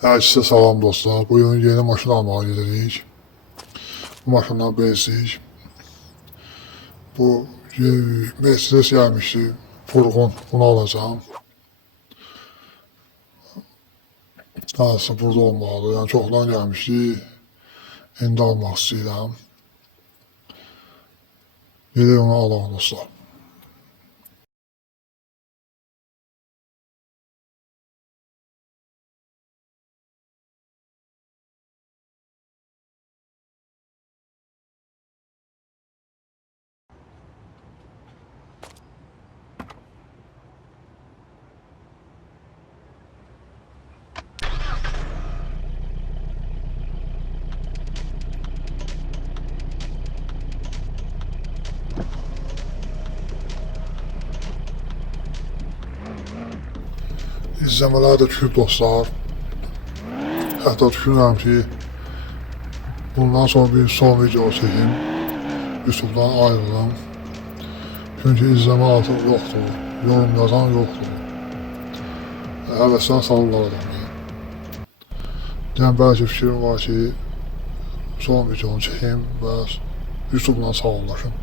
Herkese salam dostlar. Bugün yeni maşın almağa gedirik. Bu maşından bezdik. Bu Mercedes gelmişti. Furgon. Bunu alacağım. Nasıl burada olmalı. Yani çoktan gelmişti. İndi almaq istəyirəm. Gedək onu alaq dostlar. İzləmələr də düşüb dostlar. Hətta düşünürəm ki, bundan sonra bir son video çekim. YouTube'dan ayrılım. Çünki izləmə artıq yoxdur. Yorum yazan yoxdur. Həvəsdən salırlar adamı. Yəni bəlkə fikrim var ki, son videonu çəkeyim və YouTube'dan sağollaşım.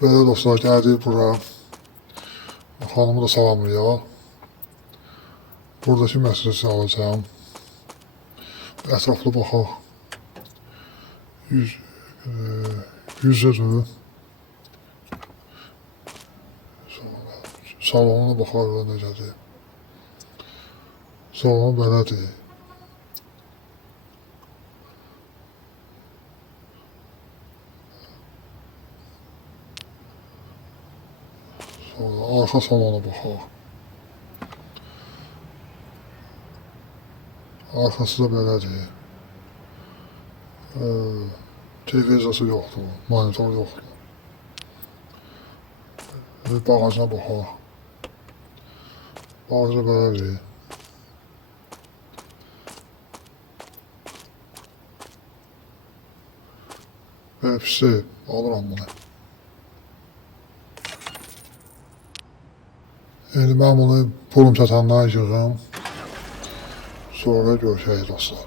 Belə dostlar, gəldik bura. Xanımı da salamlayaq. Buradakı Mercedesi alacağım. Ətraflı baxaq. Yüzədir. Salonuna baxarıq necədir. Salonu belədir. Sonra arxa salona baxaq. Arxası da belədir. Televiziyası yoxdur, monitor yoxdur. Bağacına baxaq. Bağacı belədir. Belə pisi, alıram bunu. İndi mən bunu pulum çatandan yığım. Sonra görüşək dostlar.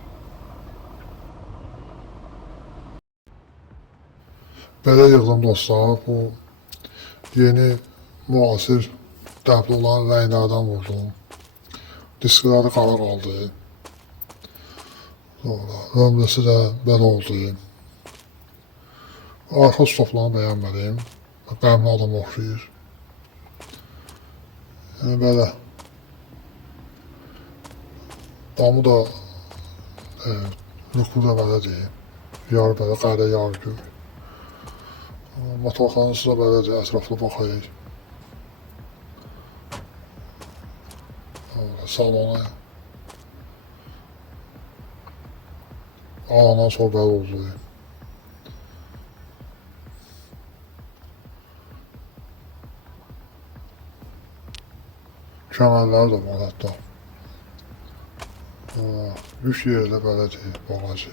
Belə yığdım dostlar. Bu yeni müasir dəbli olan rənglərdən vurdum. Diskləri qara qaldı. Sonra ömrəsi də belə oldu. Arxa stoplarını bəyənmədim. Qəmli adam oxşayır. Yəni belə. Damı da lüku da belədir. Yarı belə, qərə yarı göy. Motorxanası da belədir, ətraflı baxayıq. Salona. Alandan sonra belə oldu. Kəmərləri də var hətta. Üç yerdə belədir bağacı.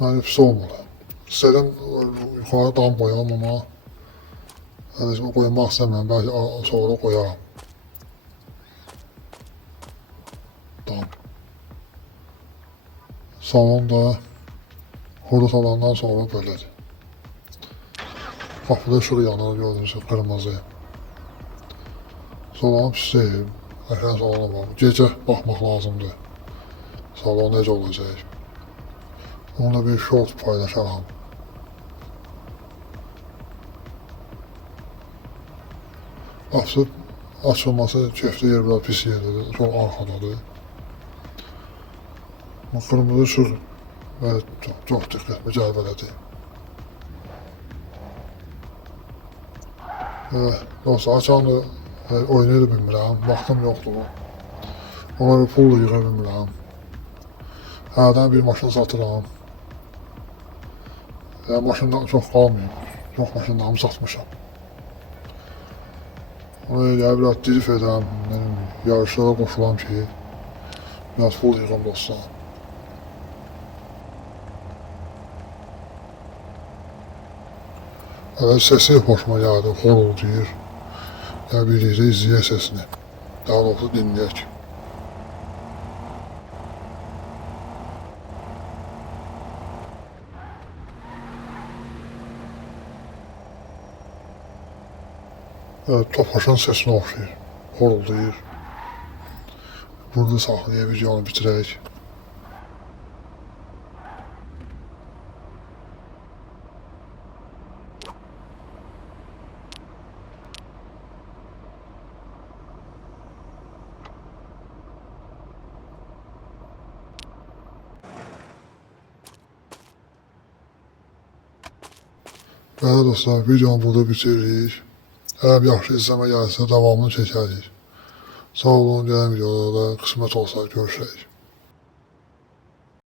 Mənim pis olmadı. İstədim yuxarı dam qoyam amma qoymaq istəmirəm, bəlkə sonra qoyaram. Dam. Salon da hurut alandan sonra belədir. Qapıda işıq yanır, gördüyünüz qırmızı. Salon pis deyil. Əşən salona bax. Gecə baxmaq lazımdır. Salon necə olacaq. Onunla bir short paylaşaram. Açılması kefli yer biraz pis yerdir. Çox arxadadır. Qırmızı işıq çox diqqətli cəlbələdir. Dostlar, açanı oynayır bilmirəm, vaxtım yoxdur. Ona bir pul da yığa bilmirəm. Hərdən bir maşın satıram. Maşından çox qalmayıb. Çox maşınlarımı satmışam. Ona elə biraz dirif edəm, yarışlara qoşulam ki, biraz pul yığım dostlar. Sesi hoşuma gəldi, xoruldayır. Birlikdə izləyək sesini. Daha doğrusu dinləyək. Topaşan sesine oxşayır, xoruldayır. Burada saxlayıb videonu bitirək. Bəli dostlar, videonu burada bitiririk. Eğer yaxşı izləmə gəlsə, davamını çəkərik. Sağ olun, gələn videolarda qismət olsa görüşək.